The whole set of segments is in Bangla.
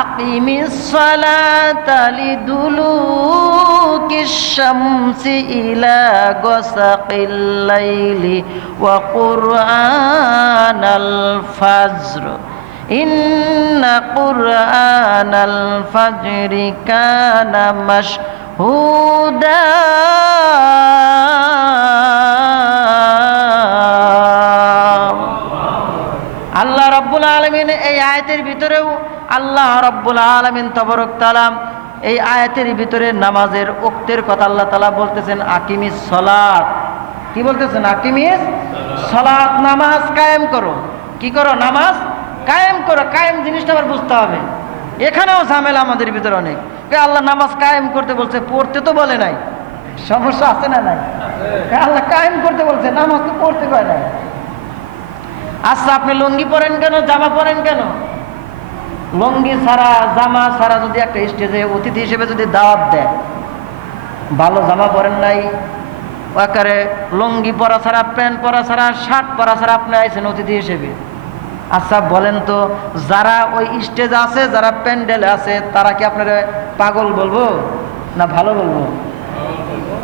আকিমিস সালাতা লিদুলুকিশ শামসি ইলা গাসাকিল লাইলি ওয়া কুরআনাল ফাজর ইন্না কুরআনাল ফাজরি কানা মাশহুদা। আল্লাহ রাব্বুল আলামিন এই আয়াতের ভিতরেও আল্লাহ রাব্বুল আলামিন তবারক তাআলা এই আয়াতের ভিতরে নামাজের ওক্তের কথা আল্লাহ তাআলা বলতেছেন আকিমিস সালাত। কি বলতেছেন? আকিমিস সালাত, নামাজ কায়েম করো। কি করো? নামাজ কায়েম করো। কায়েম জিনিসটা আবার বুঝতে হবে। এখানেও ঝামেলা আমাদের ভিতরে অনেক। আল্লাহ নামাজ কায়েম করতে বলছে, পড়তে তো বলে নাই। সমস্যা আছে না নাই? আল্লাহ কায়েম করতে বলছে, নামাজ তো পড়তে কয় নাই। আচ্ছা, আপনি লুঙ্গি পরেন কেন? জামা পরেন কেন? লুঙ্গি ছাড়া জামা ছাড়া যদি একটা স্টেজে অতিথি হিসেবে যদি দাওয়াত দেয়, ভালো জামা পরেন নাই, আকারে লুঙ্গি পরা ছাড়া, প্যান্ট পরা ছাড়া, শার্ট পরা ছাড়া আপনি আইছেন অতিথি হিসেবে। আচ্ছা বলেন তো, যারা ওই স্টেজে আছে, যারা প্যান্ডেলে আছে, তারা কি আপনারা পাগল বলবো না ভালো বলবো?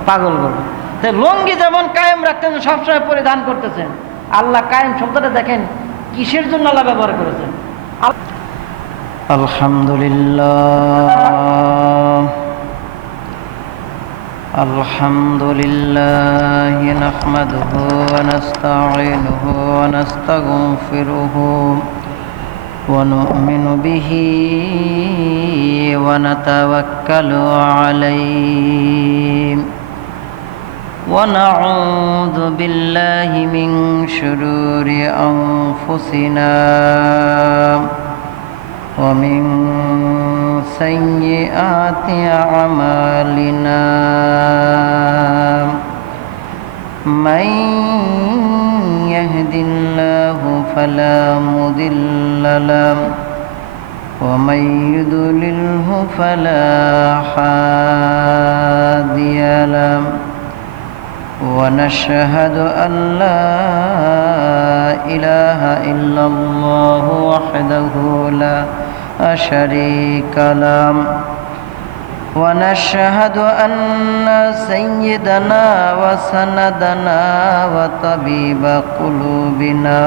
পাগল বলবো। তো লুঙ্গি যেমন কায়েম রাখতেন, সবসময় পরিধান করতেছেন, আল্লাহ কায়েম শব্দটা দেখেন কিসের জন্য আল্লাহ ব্যবহার করেছেন। আলহামদুলিল্লাহ আলহামদুলিল্লাহ নাহমাদুহু ওয়া নাস্তাঈনুহু ওয়া নাস্তাগফিরুহু ওয়া নু'মিনু বিহি ওয়া নাতাওয়াক্কালু আলাইহি ونعوذ بالله من شرور أنفسنا ومن سيئات أعمالنا من يهد الله فلا مضل له ومن يضلله فلا هادي له ونشهد أن لا إله إلا الله وحده لا شريك له ونشهد أن سيدنا وسندنا وطبيب قلوبنا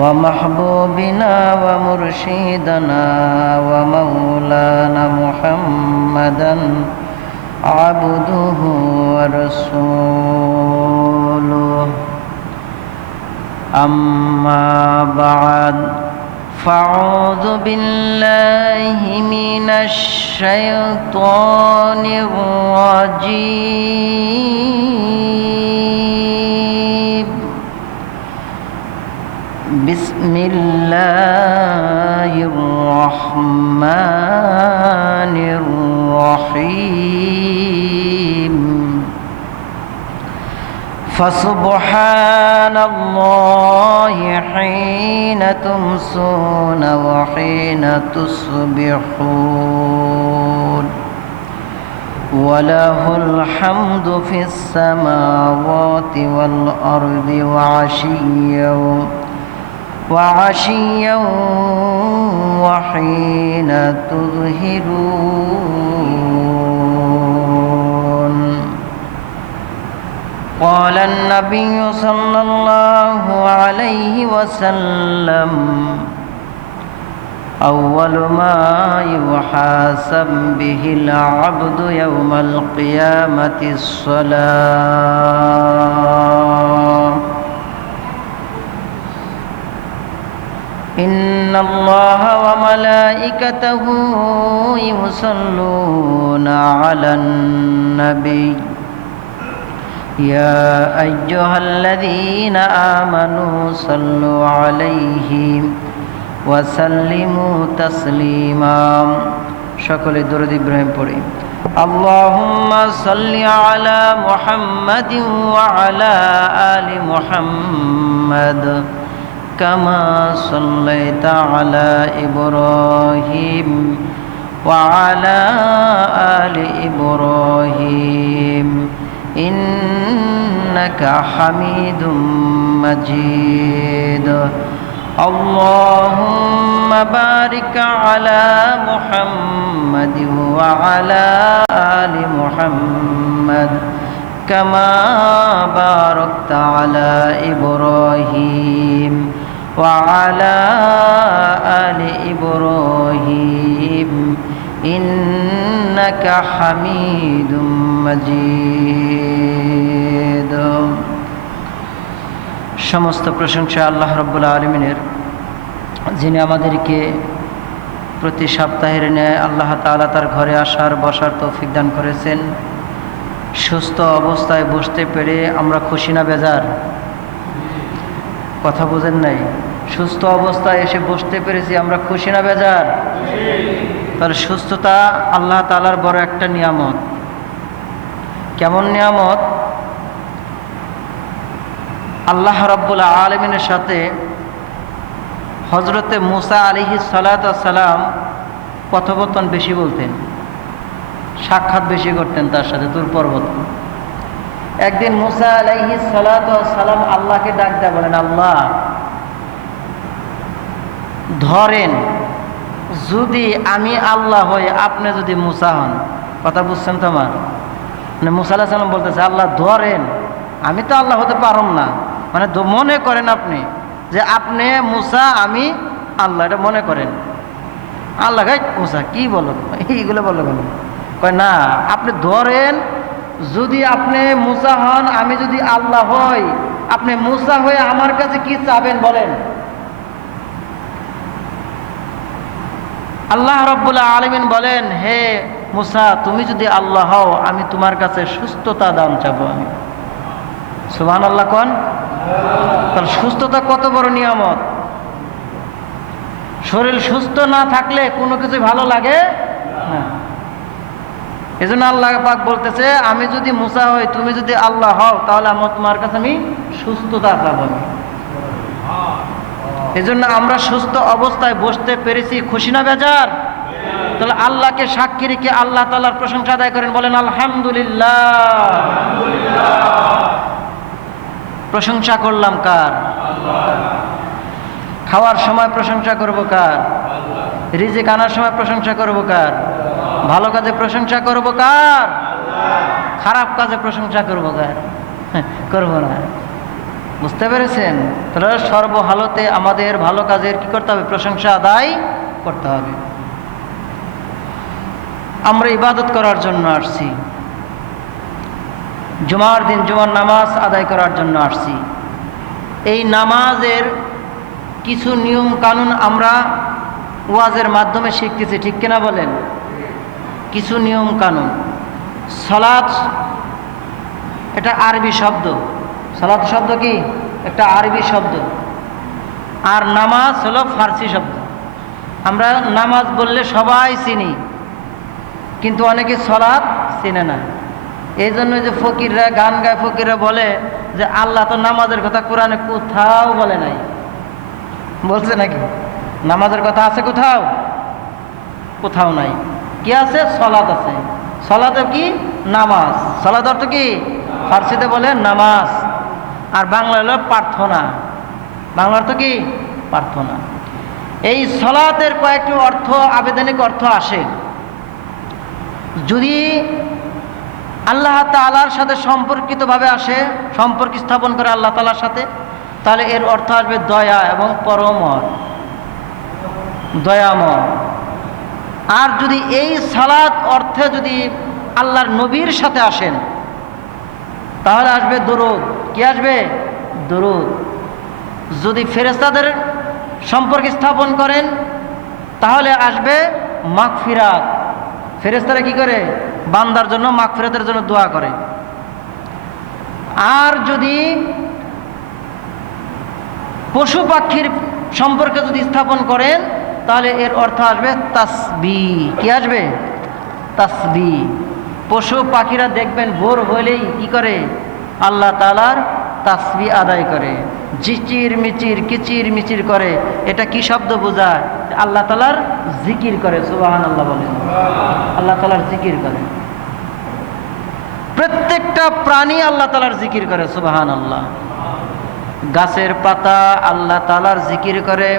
ومحبوبنا ومرشدنا ومولانا محمدا عبده ورسوله أما بعد فأعوذ بالله من الشيطان الرجيم بسم الله الرحمن الرحيم فسبحان الله حين تمسون وحين تصبحون وله الحمد في السماوات والأرض وعشيا وحين تظهرون. قال النبي صلى الله عليه وسلم أول ما يحاسب به العبد يوم القيامة الصلاة. إن الله وملائكته يصلون على النبي يا أيها الذين آمنوا صلوا عليه وسلموا تسليما. সকলে দরুদ ইব্রাহিম পড়ি। اللهم صل على محمد وعلى آل محمد كما صليت على إبراهيم وعلى آل إبراهيم إنك حميد مجيد. আল্লাহুম্মা বারিক আলা মুহাম্মাদি ওয়া আলা আলি মুহাম্মাদ কামা বারাকতা আলা ইব্রাহিম ওয়া আলা আলি ইব্রাহিম ইন্নাকা হামিদুম মাজিদ। সমস্ত প্রশংসা আল্লাহ রাব্বুল আলামিনের, যিনি আমাদেরকে প্রতি সপ্তাহের ন্যায় আল্লাহ তাআলা তার ঘরে আসার বসার তৌফিক দান করেছেন। সুস্থ অবস্থায় বসতে পেরে আমরা খুশি না বেজার? কথা বোঝেন নাই? সুস্থ অবস্থায় এসে বসতে পেরেছি, আমরা খুশি না বেজার? তাহলে সুস্থতা আল্লাহ তাআলার বড় একটা নিয়ামত। কেমন নিয়ামত? আল্লাহ রাব্বুল আলামিনের সাথে হযরতে মুসা আলাইহিস সালাতু ওয়াস সালাম কথোপকথন বেশি বলতেন, সাক্ষাৎ বেশি করতেন তার সাথে তুর পর্বত। একদিন মুসা আলাইহিস সালাতু ওয়াস সালাম আল্লাহকে ডাক দেয়া বলেন, আল্লাহ ধরেন যদি আমি আল্লাহ হই, আপনি যদি মুসা হন। কথা বুঝছেন তো আমার? মানে মুসা আলাইহিস সালাম বলতেছে, আল্লাহ ধরেন আমি তো আল্লাহ হতে পারম না, মানে মনে করেন আপনি যে আপনি মুসা আমি আল্লাহ, এটা মনে করেন। আল্লাহ গাই মুসা কি বলো, এইগুলো বললো কেন? কয় না, আপনি ধরেন যদি আপনি মুসা হন, আমি যদি আল্লাহ হই, আপনি মুসা হয়ে আমার কাছে কি চাবেন বলেন? আল্লাহ রাব্বুল আলামিন বলেন, হে মুসা তুমি যদি আল্লাহ হও, আমি তোমার কাছে সুস্থতা দান চাবো আমি। সুবহানাল্লাহ কোন? তাহলে সুস্থতা কত বড় নিয়ামত। শরীর সুস্থ না থাকলে কোনো কিছু ভালো লাগে না। এজন্য আল্লাহ পাক বলতেছে, আমি যদি মুসা হই, তুমি যদি আল্লাহ হও, তাহলে আমার তোমার কাছে আমি সুস্থতা চাবো। এজন্য আমরা সুস্থ অবস্থায় বসতে পেরেছি, খুশি না বেজার? তাহলে আল্লাহকে সাক্ষী রেখে আল্লাহ তাআলার প্রশংসা আদায় করেন, বলেন আলহামদুলিল্লাহ। প্রশংসা করলাম কার? খাওয়ার সময় প্রশংসা করব কার? রিজিক আনার সময় প্রশংসা করব কার? ভালো কাজে প্রশংসা করব কার? খারাপ কাজে প্রশংসা করব কার? করব না। বুঝতে পেরেছেন? তাহলে সর্বহালতে আমাদের ভালো কাজের কি করতে হবে? প্রশংসা আদায় করতে হবে। আমরা ইবাদত করার জন্য আসছি, জুমার দিন জুমার নামাজ আদায় করার জন্য আসছি। এই নামাজের কিছু নিয়ম কানুন আমরা ওয়াজের মাধ্যমে শিখতেছি, ঠিক কিনা বলেন? কিছু নিয়ম কানুন। সালাত এটা আরবি শব্দ। সালাত শব্দ কি? একটা আরবি শব্দ। আর নামাজ হলো ফার্সি শব্দ। আমরা নামাজ বললে সবাই চিনি, কিন্তু অনেকে সালাত চিনে না। এই জন্য যে ফকিররা গান গায়, ফকিররা বলে যে আল্লাহ তো নামাজের কথা কোরআনে কোথাও বলে নাই। বলছে নাকি? নামাজের কথা আছে কোথাও? কোথাও নাই। কি আছে? সালাত আছে। সালাতে কি? নামাজ। সালাত অর্থ কি? ফার্সিতে বলে নামাজ, আর বাংলা হলো প্রার্থনা। বাংলা অর্থ কি? প্রার্থনা। এই সালাতের কয়েকটি অর্থ, আবেদনিক অর্থ আসে। যদি আল্লাহ তাআলার সাথে সম্পর্কিতভাবে আসে, সম্পর্ক স্থাপন করে আল্লাহ তাআলার সাথে, তাহলে এর অর্থ আসবে দয়া এবং পরমর, দয়াময়। আর যদি এই সালাত অর্থে যদি আল্লাহর নবীর সাথে আসেন, তাহলে আসবে দরুদ। কি আসবে? দরুদ। যদি ফেরেশতাদের সম্পর্ক স্থাপন করেন, তাহলে আসবে মাগফিরাত। ফেরেশতারা কি করে? বান্দার জন্য মাগফিরাতের জন্য দোয়া করে। আর যদি পশু পাখির সম্পর্কে যদি স্থাপন করেন, তাহলে এর অর্থ আসবে তাসবিহ। কি আসবে? তাসবিহ। পশু পাখিরা দেখবেন ভোর হলেই কি করে? আল্লাহ তাআলার তাসবিহ আদায় করে, জিচির মিচির কিচির মিচির করে। এটা কি শব্দ বোঝায়? আল্লাহ তাআলার জিকির করে। সুবহানাল্লাহ বলেন। আল্লাহ তাআলার জিকির করে। প্রত্যেকটা প্রাণী আল্লাহ তাআলার জিকির করে। সুবহানাল্লাহ। গাছের পাতা আল্লাহ তাআলার জিকির করে,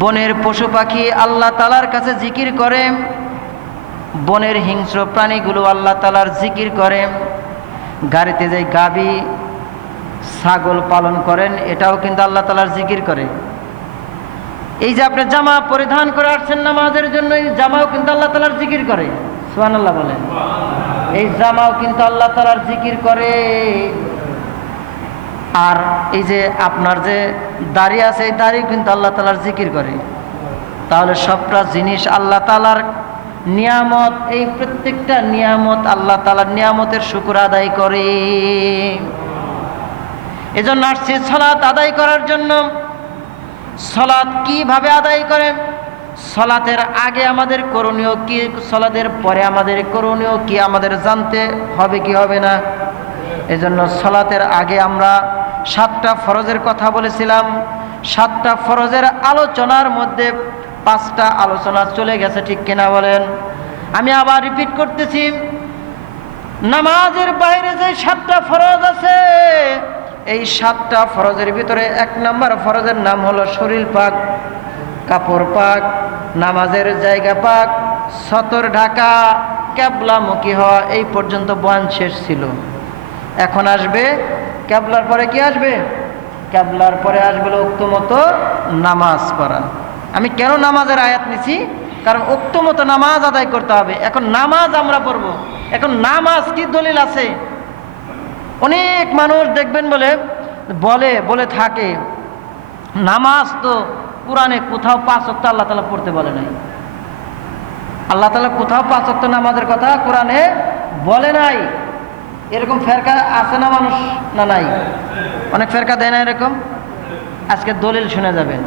বনের পশু পাখি আল্লাহ তাআলার কাছে জিকির করে, বনের হিংস্র প্রাণীগুলো আল্লাহ তাআলার জিকির করে। গাড়িতে যে গাভী ছাগল পালন করেন এটাও কিন্তু আল্লাহ তাআলার জিকির করে। এই যে আপনি জামা পরিধান করে আসছেন নামাজের জন্য, এই জামাও কিন্তু আল্লাহ তাআলার জিকির করে। সুবহানাল্লাহ বলেন। এই জামাও কিন্তু আল্লাহ তাআলার জিকির করে। আর এই যে আপনার যে দাড়ি আছে এই দাড়ি কিন্তু আল্লাহ তাআলার জিকির করে। তাহলে সবটা জিনিস আল্লাহ তাআলার নিয়ামত, এই প্রত্যেকটা নিয়ামত আল্লাহ তাআলার নিয়ামতের শুকর আদায় করে। এজন্য আসছি সালাত আদায় করার জন্য। সালাত কিভাবে আদায় করে, সালাতের আগে আমাদের করণীয় কি, সালাতের পরে আমাদের করণীয় কি আমাদের জানতে হবে কি হবে না। এজন্য সালাতের আগে আমরা 7টা ফরজের কথা বলেছিলাম। 7টা ফরজের আলোচনার মধ্যে 5টা আলোচনা চলে গেছে, ঠিক কিনা বলেন? আমি আবার রিপিট করতেছি, নামাজের বাইরে যে 7টা ফরজ আছে, এই 7টা ফরজের ভিতরে 1 নম্বর ফরজের নাম হলো শরীর পাক, কাপড় পাক, নামাজের জায়গা পাক, সতর ঢাকা, কিবলামুখী হওয়া। এই পর্যন্ত বয়ান শেষ ছিল। এখন আসবে কিবলার পরে কি আসবে? কিবলার পরে আসবে ওক্ত মতো নামাজ পড়া। আমি কেন নামাজের আয়াত নিছি? কারণ ওক্ত মতো নামাজ আদায় করতে হবে। এখন নামাজ আমরা পড়ব। এখন নামাজ কি দলিল আছে? অনেক মানুষ দেখবেন বলে থাকে নামাজ তো কোরআনে কোথাও 5 ওয়াক্ত আল্লাহ তাআলা পড়তে বলে নাই। আল্লাহ তাআলা কোথাও 5 ওয়াক্ত নামাজের কথা কোরআনে বলে নাই। এরকম ফেরকা আছে না মানুষ? না নাই? অনেক ফেরকা দেয় না এরকম। আজকে দলিল শুনে যাবেন।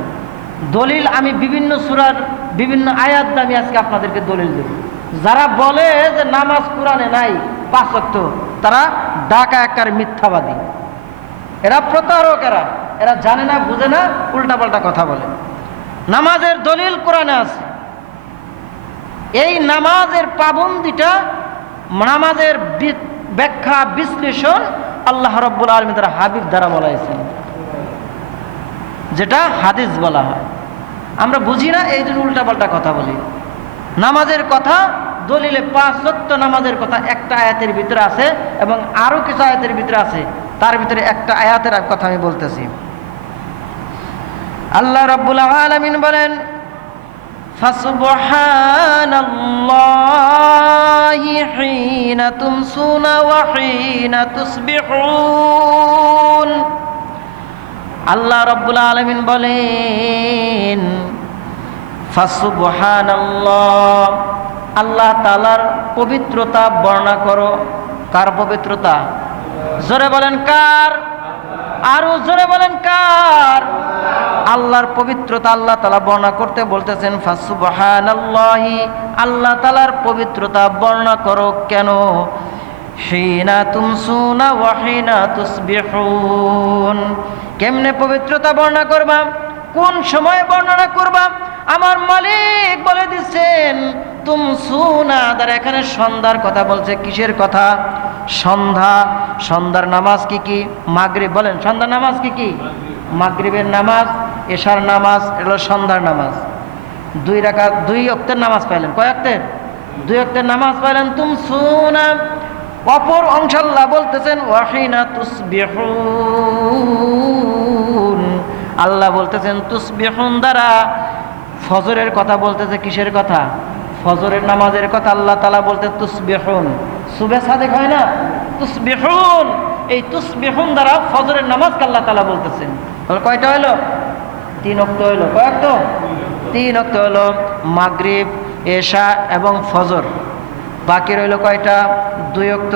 দলিল আমি বিভিন্ন সূরার বিভিন্ন আয়াত আমি আজকে আপনাদেরকে দলিল দেব। যারা বলে যে নামাজ কোরআনে নাই 5 ওয়াক্ত, তারা ডাকা একার মিথ্যাবাদী। এরা প্রতারক। এরা জানে না, বুঝে না, উল্টাপাল্টা কথা বলে। নামাজের দলিল কোরআনে আছে। এই নামাজের পাবন্দিটা, নামাজের ব্যাখ্যা বিশ্লেষণ আল্লাহ রাব্বুল আলামিন তার হাবিব দ্বারা বলাইছেন, যেটা হাদিস বলা হয়। আমরা বুঝি না, এই জন্য উল্টাপাল্টা কথা বলি। নামাজের কথা দলিলে 5 ওয়াক্ত নামাজের কথা একটা আয়াতের ভিতরে আছে এবং আরো কিছু আয়াতের ভিতরে আছে। তার ভিতরে একটা আয়াতের কথা আমি বলতেছি। আল্লাহ রাব্বুল আলামিন বলেন, ফাসুবহানাল্লাহি হিনা তুমসুনা ওয়া হিনা তুসবিহুন। আল্লাহ রাব্বুল আলামিন বলেন, ফাসুবহানাল্লাহ, আল্লাহ তাআলার পবিত্রতা বর্ণনা করো। কার পবিত্রতা? জোরে বলেন কার? আরো জোরে বলেন কার? আল্লাহর পবিত্রতা আল্লাহ তাআলা বর্ণনা করতে বলতেছেন ফাসুবহানাল্লাহি, আল্লাহ তাআলার পবিত্রতা বর্ণনা করো। কেন? হিনা তুমসুনা ওয়া হিনা তুসবিহুন। কেমনে পবিত্রতা বর্ণনা করবা? কোন সময় বর্ণনা করবা? আমার মালিক বলে দিচ্ছেন তুমসুনা দ্বারা এখানে সন্ধ্যার কথা বলছে। কিসের কথা? সন্ধ্যা। সন্ধ্যার নামাজ কি কি? মাগরিব। বলেন সন্ধ্যার নামাজ কি কি? মাগরিবের নামাজ, এশার নামাজ, এগুলো সন্ধ্যার নামাজ। 2 রাকাত 2 ওয়াক্তের নামাজ পাইলেন। কয় ওয়াক্তের? 2 ওয়াক্তের নামাজ পাইলেন। তুমসুনা। অপর অংশ আল্লাহ বলতেছেন ওয়াহিনা তুসবিহুন। আল্লাহ বলতেছেন তুসবিহুন দ্বারা ফজরের কথা বলতেছে। কিসের কথা? ফজরের নামাজের কথা আল্লাহ তাআলা বলতে তুসবিহুন। সুবহে সাদেক হয় না? তুসবিহুন। এই তুসবিহুন দ্বারা ফজরের নামাজকে আল্লাহ তাআলা বলতেছেন। তাহলে কয়টা হলো? 3 ওয়াক্ত হলো। কয় ওয়াক্ত? 3 ওয়াক্ত হলো। মাগরিব, এশা এবং ফজর। বাকি রইল কয়টা? 2 ওয়াক্ত।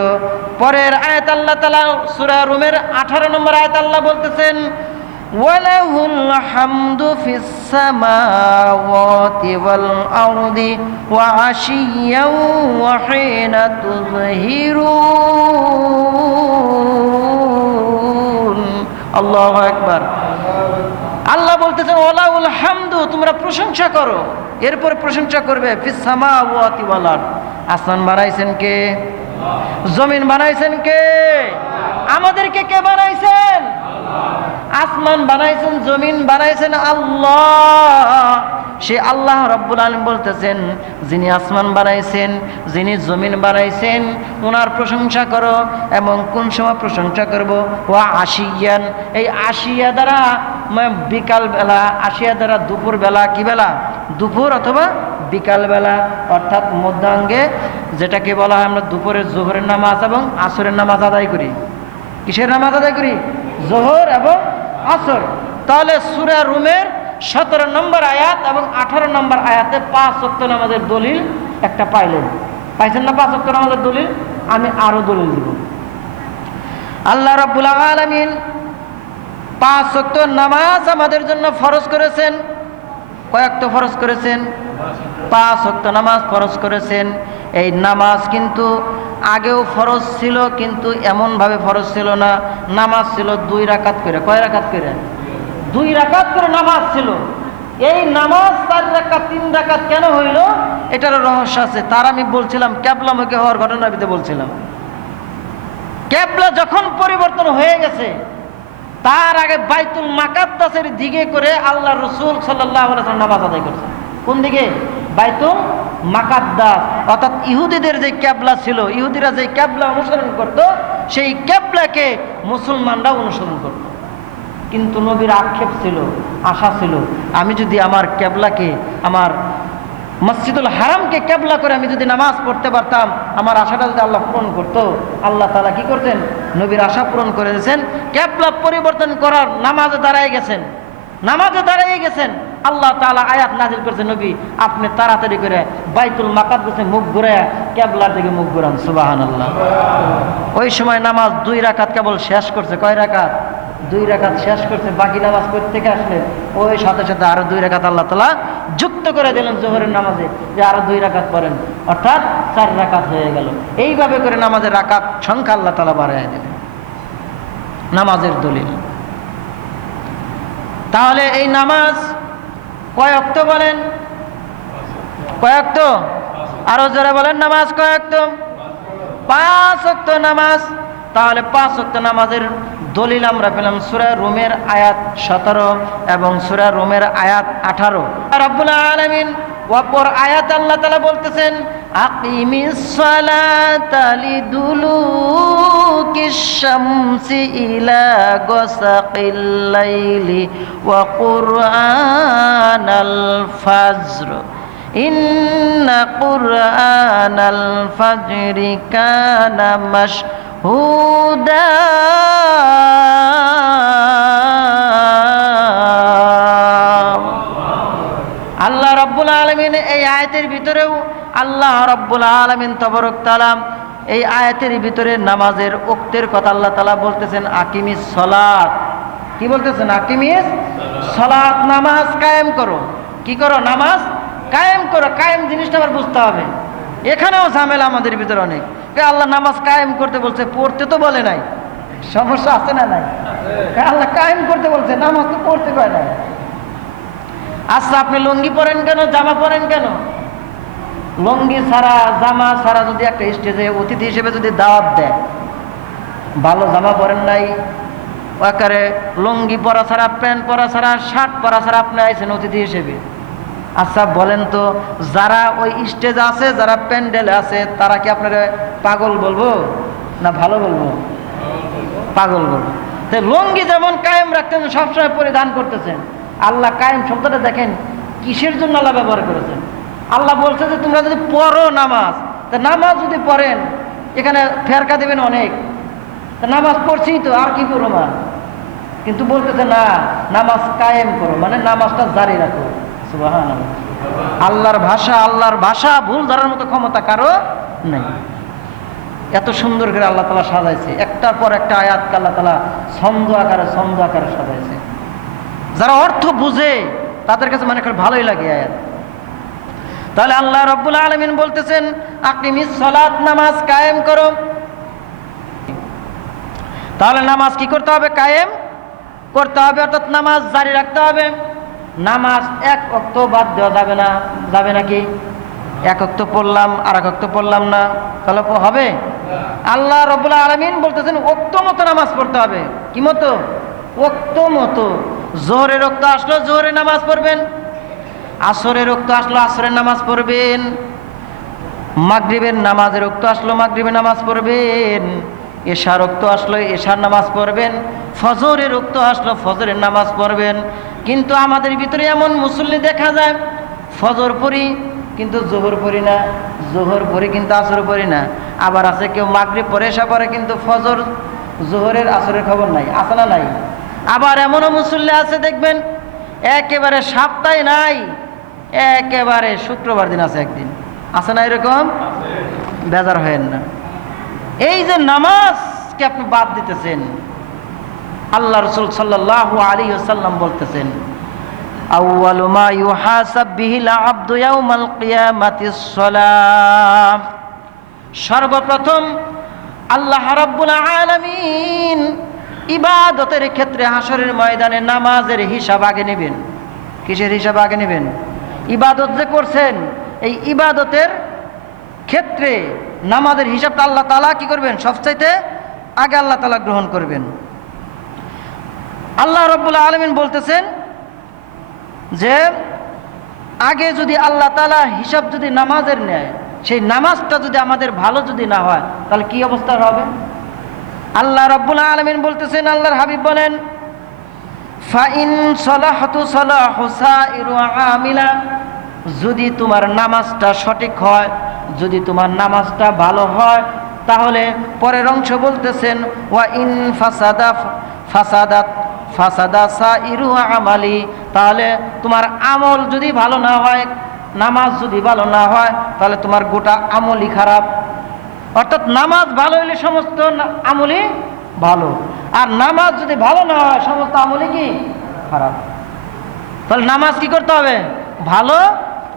পরের আয়াত আল্লাহ তাআলা সূরা রুমের 18 নম্বর আয়াত আল্লাহ বলতেছেন ওয়ালাহুল হামদু ফিস সামাওয়াতি ওয়াল আরদি ওয়া আশিয়াও ওয়া হিনা তুযহিরুন। আল্লাহু আকবার। আল্লাহ বলতেছেন ওয়ালাহুল হামদু, তোমরা প্রশংসা করো। এরপর প্রশংসা করবে ফিস সামাওয়াতি ওয়াল আরদ। আসমান বানাইছেন কে? জমিন বানাইছেন কে? আমাদেরকে কে বানাইছেন? আসমান বানাইছেন, জমিন বানাইছেন আল্লাহ। সে আল্লাহ রাব্বুল আলামিন বলতেছেন, যিনি আসমান বানাইছেন, যিনি জমিন বানাইছেন, ওনার প্রশংসা করো। এবং কোন সময় প্রশংসা করব? ওয়া আশিয়ান, এই আশিয়া দ্বারা বিকাল বেলা, আশিয়া দ্বারা দুপুর বেলা, কি বেলা? দুপুর অথবা বিকাল বেলা, অর্থাৎ মধ্যাঙ্গে, যেটাকে বলা হয় আমরা দুপুরের জোহরের নামাজ এবং আসরের নামাজ আদায় করি। কিসের নামাজ আদায় করি? জোহর এবং আসর। তাহলে সূরা রুমের 17 নম্বর আয়াত এবং 18 নম্বর আয়াতে 5 ওয়াক্ত নামাজের দলিল একটা পাইলেন। পাইছেন না 5 ওয়াক্ত নামাজের দলিল? আমি আরো দলিল দিব। আল্লাহ রাব্বুল আলামিন 5 ওয়াক্ত নামাজ আমাদের জন্য ফরজ করেছেন। কয় ওয়াক্ত ফরজ করেছেন? 5 ওয়াক্ত নামাজ ফরজ করেছেন। এই নামাজ কিন্তু আগেও ফরজ ছিল, কিন্তু এমনভাবে ফরজ ছিল না। নামাজ ছিল 2 রাকাত করে। কয় রাকাত করে? 2 রাকাত করে নামাজ ছিল। এই নামাজ 4 রাকাত 3 রাকাত কেন হইল? এটার রহস্য আছে। তার আমি বলছিলাম কিবলামুখী হওয়ার ঘটনার ভিতরে বলছিলাম। কিবলা যখন পরিবর্তন হয়ে গেছে, তার আগে বাইতুল মাকাদ্দাসের দিকে করে আল্লাহ রাসূল সাল্লাল্লাহু আলাইহি ওয়াসাল্লাম নামাজ আদায় করছেন। কোন দিকে? বাইতুল মাকাদ্দাস। অর্থাৎ ইহুদিদের যে কিবলা ছিল, ইহুদিরা যে কিবলা অনুসরণ করত, সেই কিবলাকে মুসলমানরা অনুসরণ করত। কিন্তু নবীর আক্ষেপ ছিল, আশা ছিল, আমি যদি আমার কিবলাকে, আমার মসজিদুল হারামকে কিবলা করে আমি যদি নামাজ পড়তে পারতাম, আমার আশাটা যদি আল্লাহ পূরণ করতো। আল্লাহ তাআলা কি করতেন? নবীর আশা পূরণ করে দিয়েছেন। কিবলা পরিবর্তন করার নামাজে দাঁড়ায় গেছেন, নামাজে দাঁড়িয়ে গেছেন। আল্লাহ তাআলা আয়াত নাযিল করেছেন, নবী আপনি তাড়াতাড়ি করে বাইতুল মাকাদ্দাসে মুখ ঘুরায়া কিবলার দিকে মুখ ঘুরান। সুবহানাল্লাহ। ওই সময় নামাজ 2 রাকাত কেবল শেষ করছে। কয় রাকাত? 2 রাকাত শেষ করছে। বাকি নামাজ করতে থেকে আসলে ওই সাথে সাথে আরো 2 রাকাত আল্লাহ তাআলা যুক্ত করে দিলেন জোহরের নামাজে, যে আরো 2 রাকাত পড়েন, অর্থাৎ 4 রাকাত হয়ে গেল। এইভাবে করে নামাজের রাকাত সংখ্যা আল্লাহ তাআলা বাড়ায় দিলেন। নামাজের দলিল। তাহলে এই নামাজ কয় ওয়াক্ত বলেন? কয় ওয়াক্ত? আরো জোরে বলেন, নামাজ কয় ওয়াক্ত? 5 ওয়াক্ত নামাজ। তাহলে 5 ওয়াক্ত নামাজের দলিল আমরা পেলাম সূরা রুমের আয়াত 17 এবং সূরা রুমের আয়াত 18। রব্বুল আলামিন অপর আয়াত আল্লাহ তাআলা বলতেছেন, আকিমিস সালাতা লিদুলুকিশ শামসি ইলা গাসাকিল লাইলি ওয়া কুরআনাল ফাজর ইন্না কুরআনাল ফাজরি কানা মাশহুদা। আল্লাহ রাব্বুল আলামিন এই আয়াতের ভিতরেও, আল্লাহ রাব্বুল আলামিন তবারক তাআলা এই আয়াতের ভিতরে নামাজের ওক্তের কথা আল্লাহ তাআলা বলতেছেন, আকিমিস সালাত। কি বলতেছেন? আকিমিস সালাত, নামাজ কায়েম করো। কি করো? নামাজ কায়েম করো। কায়েম জিনিসটা আবার বুঝতে হবে। এখানেও ঝামেলা আমাদের ভিতরে অনেক। আল্লাহ নামাজ কায়েম করতে বলছে, পড়তে তো বলে নাই। সমস্যা আছে না নাই? আল্লাহ কায়েম করতে বলছে, নামাজ তো পড়তে কয় নাই। আচ্ছা, আপনি লুঙ্গি পরেন কেন? জামা পরেন কেন? লুঙ্গি ছাড়া, জামা ছাড়া যদি একটা স্টেজে অতিথি হিসেবে যদি দাওয়াত দেয়, ভালো জামা পরেন নাই, আকারে লুঙ্গি পরা ছাড়া, প্যান্ট পরা ছাড়া, শার্ট পরা ছাড়া আপনি আইছেন অতিথি হিসেবে। আচ্ছা বলেন তো, যারা ওই স্টেজে আছে, যারা প্যান্ডেলে আছে, তারা কি আপনারা পাগল বলবো না ভালো বলবো? পাগল বলবো। তো লুঙ্গি যেমন কায়েম রাখতেন, সবসময় পরিধান করতেছেন। আল্লাহ কায়েম শব্দটা দেখেন কিসের জন্য আল্লাহ ব্যবহার করেছেন। আল্লাহ বলছে যে তোমরা যদি পড়ো নামাজ, তা নামাজ যদি পড়েন, এখানে ফেরকা দেবেন অনেক, তা নামাজ পড়ছি তো আর কি করো মা। কিন্তু বলতেছে না, নামাজ কায়েম করো, মানে নামাজটা জারি রাখো। সুবহানাল্লাহ। আল্লাহর ভাষা, আল্লাহর ভাষা ভুল ধরার মতো ক্ষমতা কারো নেই। এত সুন্দর করে আল্লাহ তাআলা সাজাইছে, একটার পর একটা আয়াতকে আল্লাহ তাআলা ছন্দ আকারে সাজাইছে। যারা অর্থ বুঝে তাদের কাছে মানে ভালোই লাগে আয়াত। তাহলে আল্লাহ রাব্বুল আলামিন বলতেছেন, আকিমিস সালাত, নামাজ কায়েম করো। তাহলে নামাজ কি করতে হবে? কায়েম করতে হবে, অর্থাৎ নামাজ জারি রাখতে হবে। নামাজ 1 ওয়াক্ত বাদ দেওয়া যাবে না। যাবে নাকি? 1 ওয়াক্ত পড়লাম আর 1 ওয়াক্ত পড়লাম না, তাহলে হবে? আল্লাহ রাব্বুল আলামিন বলতেছেন ওক্ত মতো নামাজ পড়তে হবে। কি মতো? ওক্ত মতো। জোহরের রক্ত আসলো জোহরের নামাজ পড়বেন, আসরের রক্ত আসলো আসরের নামাজ পড়বেন, মাগরিবের নামাজের রক্ত আসলো মাগরিবের নামাজ পড়বেন, এশার রক্ত আসলো এশার নামাজ পড়বেন, ফজরের রক্ত আসলো ফজরের নামাজ পড়বেন। কিন্তু আমাদের ভিতরে এমন মুসল্লি দেখা যায়, ফজর পড়ি কিন্তু জোহর পড়ি না, জোহর পড়ি কিন্তু আসর পড়ি না। আবার আছে কেউ মাগরিব পড়ে এশা পড়ে কিন্তু ফজর জোহরের আসরের খবর নাই, আছে না নাই? আবার এমনও মুসল্লি আছে দেখবেন একেবারে সপ্তাহে নাই, একেবারে শুক্রবার দিন আছে একদিন, আছে না এরকম? বেজার হয়েন না। এই যে নামাজকে আপনি বাদ দিতেছেন, আল্লাহ রাসূল সাল্লাল্লাহু আলাইহি ওয়াসাল্লাম বলতেছেন আউয়ালু মা ইউহাসাব বিহিল আবদু ইয়াউমাল কিয়ামাতিস সালাম। সর্বপ্রথম আল্লাহ রাব্বুল আলামিন ইবাদতের ক্ষেত্রে হাসরের ময়দানে নামাজের হিসাব আগে নেবেন। কিসের হিসাব আগে নেবেন? ইবাদত যে করছেন এই ইবাদতের ক্ষেত্রে নামাজের হিসাবটা আল্লাহ তাআলা কি করবেন? সবচাইতে আগে আল্লাহ তাআলা গ্রহণ করবেন। আল্লাহ রাব্বুল আলামিন বলতেছেন যে আগে যদি আল্লাহ তাআলা হিসাব যদি নামাজের নেয়, সেই নামাজটা যদি আমাদের ভালো যদি না হয় তাহলে কি অবস্থা হবে? আল্লাহ রাব্বুল আলামিন বলতেছেন, আল্লাহর হাবিব বলেন ফাইন সালাহাতু সালাহু সাইরু আমিলা, যদি তোমার নামাজটা সঠিক হয়, যদি তোমার নামাজটা ভালো হয়, তাহলে পরের অংশ বলতেছেন ওয়া ইন ফাসাদা ফাসাদাত ফাসাদা সাইরু আমালি, তাহলে তোমার আমল যদি ভালো না হয়, নামাজ যদি ভালো না হয়, তাহলে তোমার গোটা আমলই খারাপ। অর্থাৎ নামাজ ভালো হলে সমস্ত আমলই ভালো, আর নামাজ যদি ভালো না হয় সমস্ত আমলই কি খারাপ। তাহলে নামাজ কি করতে হবে? ভালো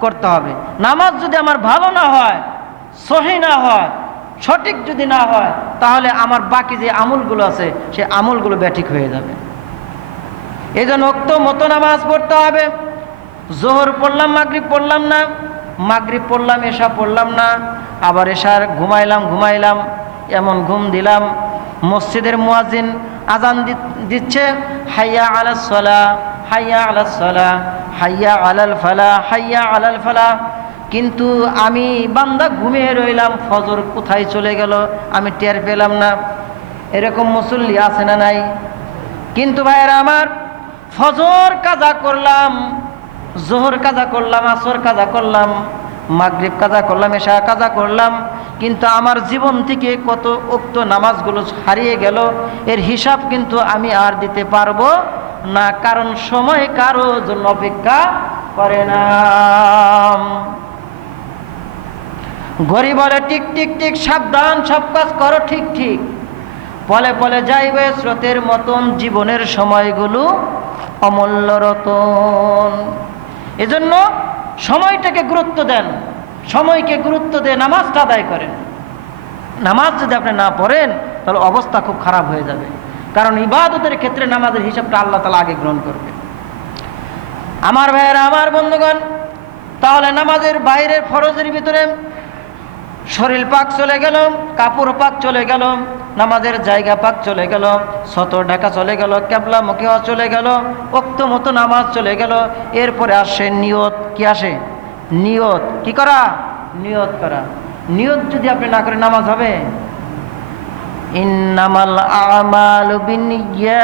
করতে হবে। নামাজ যদি আমার ভালো না হয়, সহি না হয়, সঠিক যদি না হয়, তাহলে আমার বাকি যে আমলগুলো আছে সেই আমলগুলো ব্যাঠিক হয়ে যাবে। এই জন্য ওক্ত মতো নামাজ পড়তে হবে। জোহর পড়লাম মাগরিব পড়লাম না, মাগরিব পড়লাম এশা পড়লাম না, আবার এশার ঘুমাইলাম, এমন ঘুম দিলাম। মসজিদের মুয়াজ্জিন আজান দিচ্ছে হাইয়া আলাস সালাহ হাইয়া আলাস সালাহ হাইয়া আলাল ফালাহ হাইয়া আলাল ফালাহ, কিন্তু আমি বান্দা ঘুমিয়ে রইলাম, ফজর কোথায় চলে গেল আমি টের পেলাম না। এরকম মুসল্লি আছে না নাই? কিন্তু ভাইয়েরা আমার, ফজর কাজা করলাম, জোহর কাজা করলাম, আসর কাজা করলাম, মাগরিব কাজা করলাম, এশা কাজা করলাম, কিন্তু আমার জীবন থেকে কত উক্ত নামাজগুলো হারিয়ে গেল, এর হিসাব কিন্তু আমি আর দিতে পারবো না, কারণ সময় কারো জন্য অপেক্ষা করে না। ঘড়ি বলে টিক টিক টিক, সাবধান, সব কাজ করো ঠিক ঠিক, পলে পলে যাইবে স্রোতের মতন, জীবনের সময়গুলো অমূল্য রতন। এজন্য সময়টাকে গুরুত্ব দেন, সময়কে গুরুত্ব দিয়ে নামাজটা আদায় করেন। নামাজ যদি আপনি না পড়েন তাহলে অবস্থা খুব খারাপ হয়ে যাবে, কারণ ইবাদতের ক্ষেত্রে নামাজের হিসাবটা আল্লাহ তাআলা আগে গ্রহণ করবে। আমার ভাইয়েরা, আমার বন্ধুগণ, তাহলে নামাজের বাইরের ফরজের ভিতরে শরীর পাক চলে গেল, কাপড় পাক চলে গেল, নামাজের জায়গা পাক চলে গেল, সতর ঢাকা চলে গেল, কিবলামুখী হওয়া চলে গেল, ওক্ত মতো নামাজ চলে গেল। এরপরে আসে নিয়ত। কি আসে? নিয়ত। কি করা? নিয়ত করা। নিয়ত যদি আপনি না করে নামাজ হবে? ইন্নামাল আমালু বিন্নিয়াত,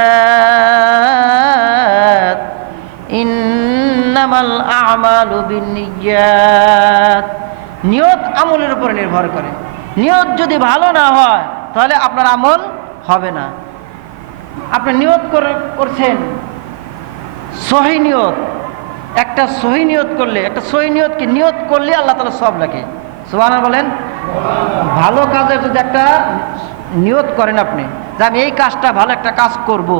ইন্নামাল আমালু বিন্নিয়াত। নিয়ত আমলের উপর নির্ভর করে। নিয়ত যদি ভালো না হয় তাহলে আপনার আমল হবে না। আপনি নিয়ত করছেন সহি নিয়ত, একটা সহি নিয়ত করলে, একটা সহি নিয়তকে নিয়ত করলে আল্লাহ তাআলা সওয়াব লাগে। সুবহানাল্লাহ বলেন। ভালো কাজের যদি একটা নিয়ত করেন আপনি যে আমি এই কাজটা ভালো একটা কাজ করব,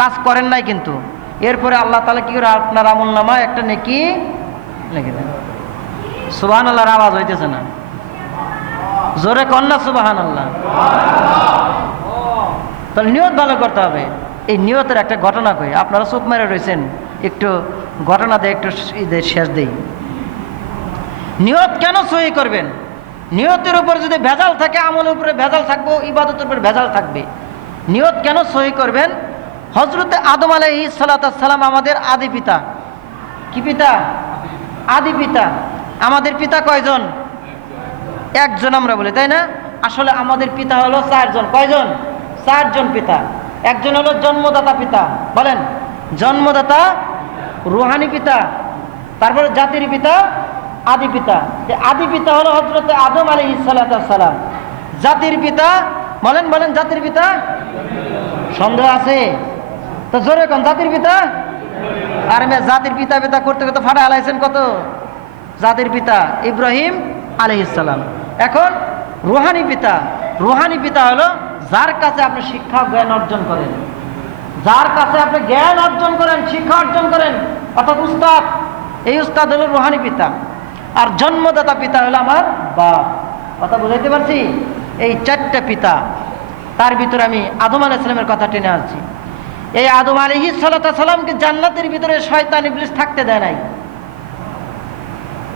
কাজ করেন নাই কিন্তু এরপরে আল্লাহ তাআলা কি করে আপনার আমলনামায় একটা নেকি লিখে দেন। সুবহানাল্লাহর আওয়াজ হইতেছে না, জোরে কন্যা সুবহানাল্লাহ। তাহলে নিয়ত ভালো করতে হবে। এই নিয়তের একটা ঘটনা কই, আপনারা চোখ মেরে রয়েছেন, একটু ঘটনা দিয়ে একটু শেষ দেই। নিয়ত কেন সহি করবেন? নিয়তের উপর যদি ভেজাল থাকে, আমলের উপরে ভেজাল থাকবে, ইবাদতের উপরে ভেজাল থাকবে। নিয়ত কেন সহি করবেন? হযরতে আদম আলাইহিস সালাম আমাদের আদি পিতা। কি পিতা? আদি পিতা। আমাদের পিতা কয়জন? একজন আমরা বলি, তাই না? আসলে আমাদের পিতা হলো চারজন। কয়জন? চারজন পিতা। একজন হলো জন্মদাতা পিতা, বলেন জন্মদাতা, রুহানি পিতা, তারপরে জাতির পিতা, আদি পিতা। আদি পিতা হলো হযরতে আদম আলাইহিস সালাম। জাতির পিতা বলেন, বলেন জাতির পিতা। সন্দেহ আছে তো জোরে কোন জাতির পিতা? আর আমি জাতির পিতা পিতা করতে করতে ফাটা হালাইছেন কত। জাতির পিতা ইব্রাহিম আলাইহিস সালাম। এখন রুহানি পিতা। রুহানি পিতা হলো যার কাছে আপনি শিক্ষা জ্ঞান অর্জন করেন, যার কাছে আপনি জ্ঞান অর্জন করেন, শিক্ষা অর্জন করেন, অর্থাৎ উস্তাদ। এই উস্তাদ হলো রুহানি পিতা। আর জন্মদাতা পিতা হলো আমার বাপ। কথা বুঝাইতে পারছি? এই চারটা পিতা, তার ভিতরে আমি আদম আলাইহিস সালামের কথা টেনে আনছি। এই আদম আলাইহিস সালামকে জান্নাতের ভিতরে শয়তান ইবলিস থাকতে দেয় নাই।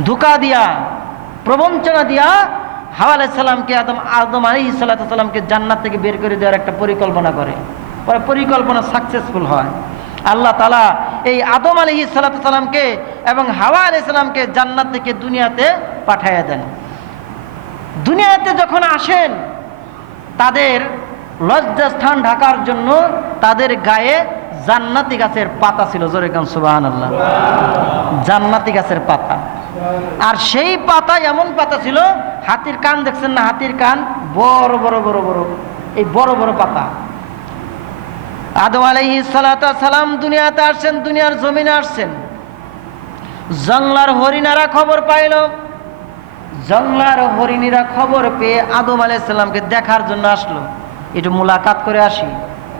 ধোঁকা দিয়া, প্রবঞ্চনা দিয়া হাওয়া আলাইহিস সালামকে, আদম আলাইহিস সালামকে জান্নাত থেকে বের করে দেওয়ার একটা পরিকল্পনা করে। পরে পরিকল্পনা সাকসেসফুল হয়। আল্লাহ তাআলা এই আদম আলাইহিস সালামকে এবং হাওয়া আলাইহিস সালামকে জান্নাত থেকে দুনিয়াতে পাঠাইয়া দেন। দুনিয়াতে যখন আসেন, তাদের লজ্জাস্থান ঢাকার জন্য তাদের গায়ে জান্নাতি গাছের পাতা ছিল। জোরে কান সুবহানাল্লাহ। জান্নাতি গাছের পাতা। আর সেই পাতা এমন পাতা ছিল, হাতির কান দেখছেন না? হাতির কান বড় বড় বড় বড়, এই বড় বড় পাতা। আদম আলাইহিস সালাম দুনিয়াতে আসছেন, দুনিয়ার জমিনে আসছেন। জংলার হরিণারা খবর পাইল। জংলার হরিণীরা খবর পেয়ে আদম আলাইহিস সালামকে দেখার জন্য আসলো। একটু মুলাকাত করে আসি।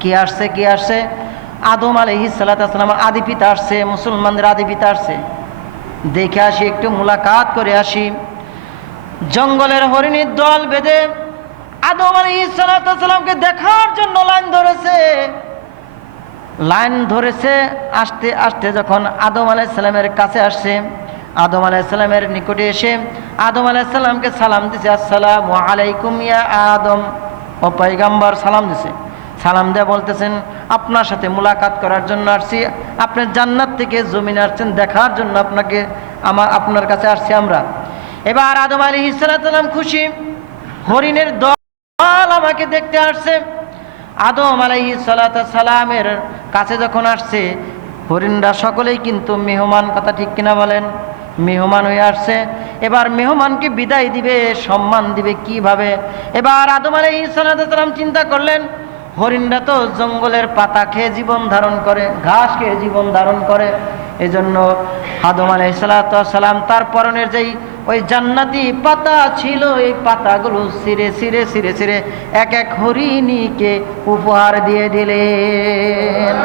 কি আসছে? কি আসছে? আদম আলাইহিস সালাম আদি পিতা আসছে, মুসলমানদের আদি পিতা আসছে। দেখে আসি, একটু মুলাকাত করে আসি। জঙ্গলের হরিণীর দল বেঁধে আদম আলাইহিস সালামকে দেখার জন্য লাইন ধরেছে। লাইন ধরেছে। আসতে আসতে যখন আদম আলাইহিস সালামের কাছে আসছে, আদম আলাইহিস সালামের নিকটে এসে আদম আলাইহিস সালামকে সালাম দিছে, আসসালামু আলাইকুম ইয়া আদম। ও পয়গম্বর সালাম দিছে। সালাম দিয়ে বলতেছেন, আপনার সাথে মুলাকাত করার জন্য আসছি। আপনি জান্নাত থেকে জমিনে আসছেন, দেখার জন্য আপনার কাছে আসছি আমরা। এবার আদম আলাইহিস সালাম খুশি, হরিণের দল আমাকে দেখতে আসছে। আদম আলাইহিস সালামের কাছে যখন আসছে, হরিণরা সকলেই কিন্তু মেহমান, কথা ঠিক কিনা বলেন? মেহমান হয়ে আসছে। এবার মেহমানকে বিদায় দিবে, সম্মান দিবে কিভাবে? এবার আদম আলাইহিস সালাম চিন্তা করলেন, হরিণরা তো জঙ্গলের পাতা খেয়ে জীবন ধারণ করে, ঘাস খেয়ে জীবন ধারণ করে। এজন্য আদম আলাইহিস সালাম তার পরনের যেই ওই জান্নাতি পাতা ছিল, এই পাতাগুলো ছিঁড়ে ছিঁড়ে ছিঁড়ে ছিঁড়ে এক এক হরিণীকে উপহার দিয়ে দিলেন।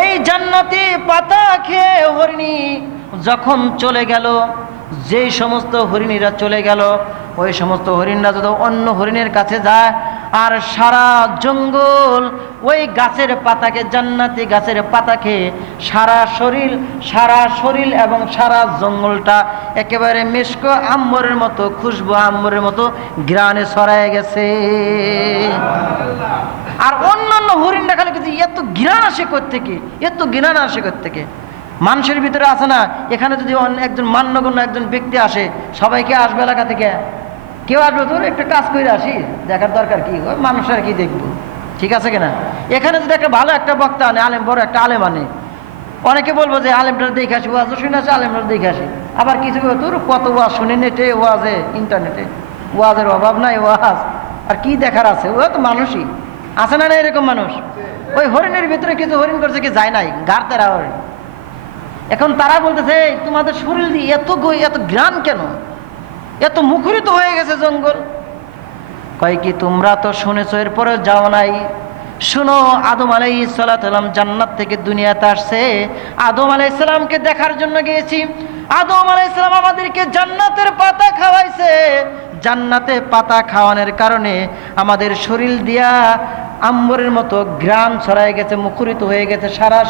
এই জান্নাতি পাতা খেয়ে হরিণী যখন চলে গেল, যেই সমস্ত হরিণীরা চলে গেল, ওই সমস্ত হরিণরা যদি অন্য হরিণের কাছে যায়, আর সারা জঙ্গল ওই গাছের পাতাকে, জান্নাতি গাছের পাতা খেয়ে সারা শরীর এবং সারা জঙ্গলটা একেবারে মিষ্ক আম্বরের মতো, খুশবু আম্বরের মতো ঘ্রাণে ছড়ায় গেছে। আর অন্যান্য হরিণরা খালি কিছু, এত ঘ্রাণ আসে কোত্থেকে? এত ঘ্রাণ আসে কোত্থেকে? মানুষের ভিতরে আছে না? এখানে যদি একজন মান্যগণ্য একজন ব্যক্তি আসে, সবাইকে আসবে এলাকা থেকে, কেউ আসবে তোর একটু কাজ করে আসি, দেখার দরকার কি, মানুষ আর কি দেখবো, ঠিক আছে কিনা? এখানে যদি একটা ভালো একটা বক্তা আনে, আলেম, বড় একটা আলেম আনে, অনেকে বলবো যে আলেমটা দেখে আসি, ওয়াজ শুনে আসি, আলেমটা দেখে আসি। আবার কিছু তোর কত ওয়াজ শুনে, নেটে ওয়াজে, ইন্টারনেটে ওয়াজের অভাব নাই, ওয়াজ আর কি দেখার আছে? ও তো মানুষই আছে না? এরকম মানুষ ওই হরিণের ভিতরে কিছু হরিণ করছে কি যায় নাই, গার তেরা হরিণ। এখন তারা বলতেছে, তোমাদের শরীর দিয়ে এত ঘ্রাণ কেন? এত মুখরিত হয়ে গেছে জঙ্গল। কয় কি, তোমরা তো শুনেছো, এরপরে যাও নাই? শুনো, আদম আলাইহিস সালাম জান্নাত থেকে দুনিয়াতে আসছে। আদম আলাইহিস সালামকে দেখার জন্য গিয়েছি। আদম আলাইহিস সালাম আমাদেরকে জান্নাতের পাতা খাওয়াইছে। জান্নাতে পাতা খাওয়ানোর কারণে আমাদের শরীর দিয়া আম্বরের মতো ঘ্রাণ ছড়ায় গেছে, মুখরিত হয়ে গেছে সারা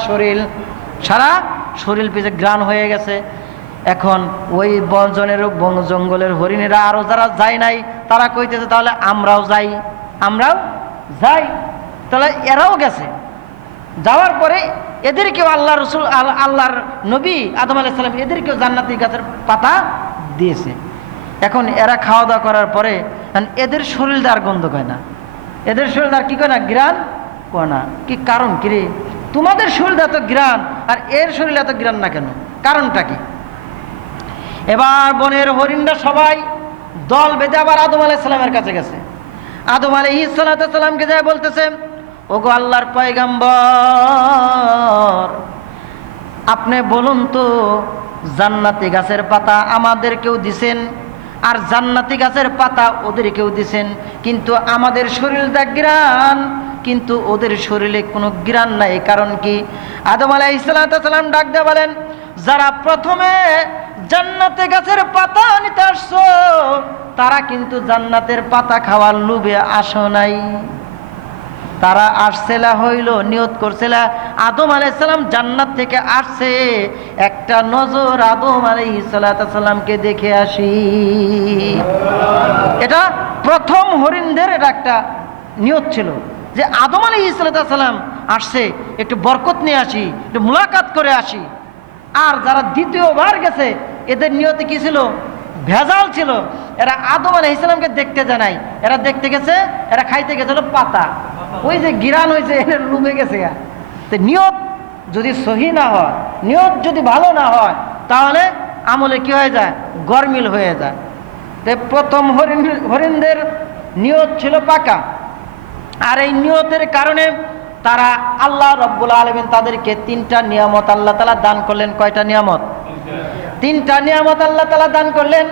শরীর পিছে ঘ্রাণ হয়ে গেছে। এখন ওই বন জঙ্গলের হরিণেরা আরো যারা যায় নাই তারা কইতেছে তাহলে আমরাও যাই। তাহলে এরাও গেছে। যাওয়ার পরে এদেরকেও আল্লাহ রসুল আল্লাহর নবী আদম আলাইহিস সালাম এদেরকেও জান্নাতি গাছের পাতা দিয়েছে। এখন এরা খাওয়া দাওয়া করার পরে এদের শরীর আর গন্ধ কয় না, এদের শরীর আর কি কয় না, ঘ্রাণ কয় না। কি কারণ কি রে, তোমাদের শরীর এত ঘ্রাণ আর এর শরীর এত ঘ্রাণ না কেন, কারণটা কি? এবার বনের হরিণরা সবাই দল বেঁধে আবার আদম আলাইহিস সালামের কাছে গেছে। আদম আলাইহিস সালামকে যায় বলতেছে, ওগো আল্লাহর পয়গম্বর, আপনি বলুন তো, জান্নাতি গাছের পাতা আমাদেরকেও দিছেন আর জান্নাতি গাছের পাতা ওদেরকেও দিছেন, কিন্তু আমাদের শরীরটা ঘ্রাণ, কিন্তু ওদের শরীরে কোনো ঘ্রাণ নাই, কারণ কি? আদম আলাইহিস সালাম ডাক দিয়ে বলেন, যারা প্রথমে জান্নাতে গাছের পাতা নিতে আসছো তারা কিন্তু জান্নাতের পাতা খাওয়ার লোভে আসো নাই। তারা আসছেলা হইল, নিয়ত করছেলা আদম আলাইহিস সালাম জান্নাত থেকে আসছে, একটা নজর আদম আলাইহিস সালামকে দেখে আসি। এটা প্রথম হরিণদের এটা একটা নিয়ত ছিল যে আদম আলাইহিস সালাম আসছে, একটু বরকত নিয়ে আসি, একটু মুলাকাত করে আসি। আর যারা দ্বিতীয়বার গেছে এদের নিয়তে কি ছিল? ভেজাল ছিল। এরা আদম আলাইহিস সালামকে দেখতে যায় নাই, এরা দেখতে গেছে, এরা খাইতে গেছিল পাতা। ওই যে গিরান হয়েছে এর লুবে গেছে। তো নিয়ত যদি সহি না হয়, নিয়ত যদি ভালো না হয়, তাহলে আমলে কি হয়ে যায়? গরমিল হয়ে যায়। তো প্রথম হরিণদের নিয়ত ছিল পাকা, আর এই নিয়তের কারণে তারা আল্লাহ রব্বুল আলামিন তাদেরকে তিনটা নিয়ামত আল্লাহ তাআলা দান করলেন। কয়টা নিয়ামত? তিনটা নিয়ামত আল্লাহ তাআলা দান করলেন।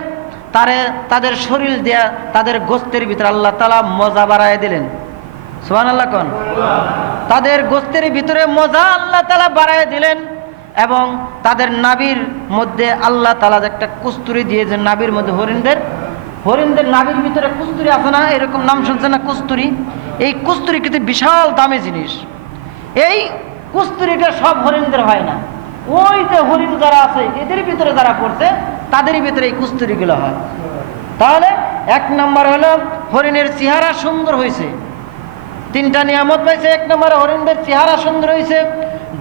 তাদের শরীর দেয়া, তাদের গোস্তের ভিতরে আল্লাহ তাআলা মজা বাড়ায় দিলেন। সুবহানাল্লাহ কোন? তাদের গোস্তের ভিতরে মজা আল্লাহ তাআলা বাড়ায় দিলেন, এবং তাদের নাভির মধ্যে আল্লাহ তাআলা একটা কস্তুরী দিয়েছেন। নাভির মধ্যে হরিণদের নাভির ভিতরে কস্তুরী আছে না, এরকম নাম শুনছেন না, কস্তুরী? এই কস্তুরী কিন্তু বিশাল দামি জিনিস। এই কস্তুরীটা সব হরিণদের হয় না, ওই যে হরিণ যারা আছে এদের ভিতরে যারা পড়ছে তাদের ভিতরে এই কস্তুরীগুলো হয়। তাহলে এক নম্বর হলো হরিণের চেহারা সুন্দর হয়েছে, তিনটা নিয়ামত পাইছে। এক নম্বরে হরিণদের চেহারা সুন্দর হয়েছে,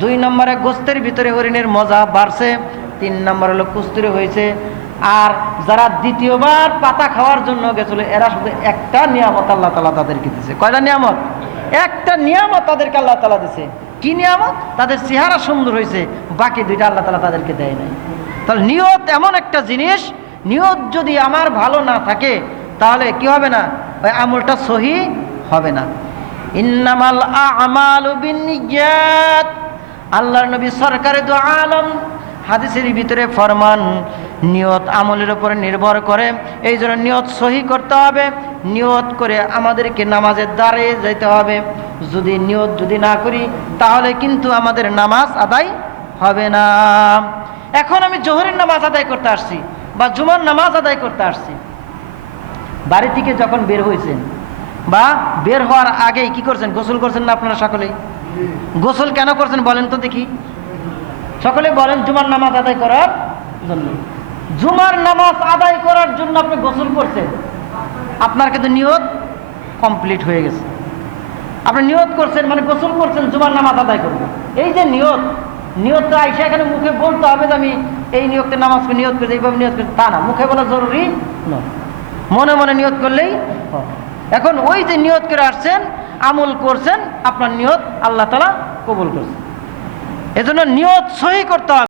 দুই নম্বরে গোস্তের ভিতরে হরিণের মজা বাড়ছে, তিন নম্বর হলো কস্তুরী হয়েছে। আর যারা দ্বিতীয়বার পাতা খাওয়ার জন্য গেছিল এরা শুধু একটা নিয়ামত আল্লাহ তাআলা তাদেরকে দিয়েছে। কয়টা নিয়ামত? একটা নিয়ামত তাদেরকে আল্লাহ তাআলা দিয়েছে। কি নিয়ামত? তাদের চেহারা সুন্দর হয়েছে, বাকি দুইটা আল্লাহ তাআলা তাদেরকে দেয় নাই। তাহলে নিয়ত এমন একটা জিনিস, নিয়ত যদি আমার ভালো না থাকে তাহলে কি হবে না? ওই আমলটা সহি হবে না। ইন্নামাল আমালু বিন্নিয়াত, আল্লাহর নবী সরকারে দু আলম হাদিসের ভিতরে ফরমান, নিয়ত আমলের উপরে নির্ভর করে। এই জন্য নিয়ত সহি করতে হবে, নিয়ত করে আমাদেরকে নামাজের দাঁড়িয়ে যেতে হবে। যদি নিয়ত যদি না করি তাহলে কিন্তু আমাদের নামাজ আদায় হবে না। এখন আমি জোহরের নামাজ আদায় করতে আসছি বা জুমার নামাজ আদায় করতে আসছি, বাড়ি থেকে যখন বের হয়েছেন বা বের হওয়ার আগেই কি করছেন? গোসল করছেন না আপনারা সকলেই? গোসল কেন করছেন বলেন তো দেখি, সকলে বলেন। জুমার নামাজ আদায় করার জন্য। জুমার নামাজ আদায় করার জন্য আপনি গোসল করছেন, আপনার কিন্তু নিয়ত কমপ্লিট হয়ে গেছে। আপনি নিয়ত করছেন মানে গোসল করছেন, জুমার নামাজ আদায় করবেন। এই যে নিয়তটা আইসা এখানে মুখে বলতে হবে যে আমি এই নিয়তে নামাজকে নিয়ত করেছি, এইভাবে নিয়ত করেছি, তা না, মুখে বলা জরুরি নয়, মনে মনে নিয়ত করলেই হবে। এখন ওই যে নিয়ত করে আসছেন, আমল করছেন, আপনার নিয়ত আল্লাহ তাআলা কবুল করছেন। এজন্য নিয়ত সহি করতে হবে।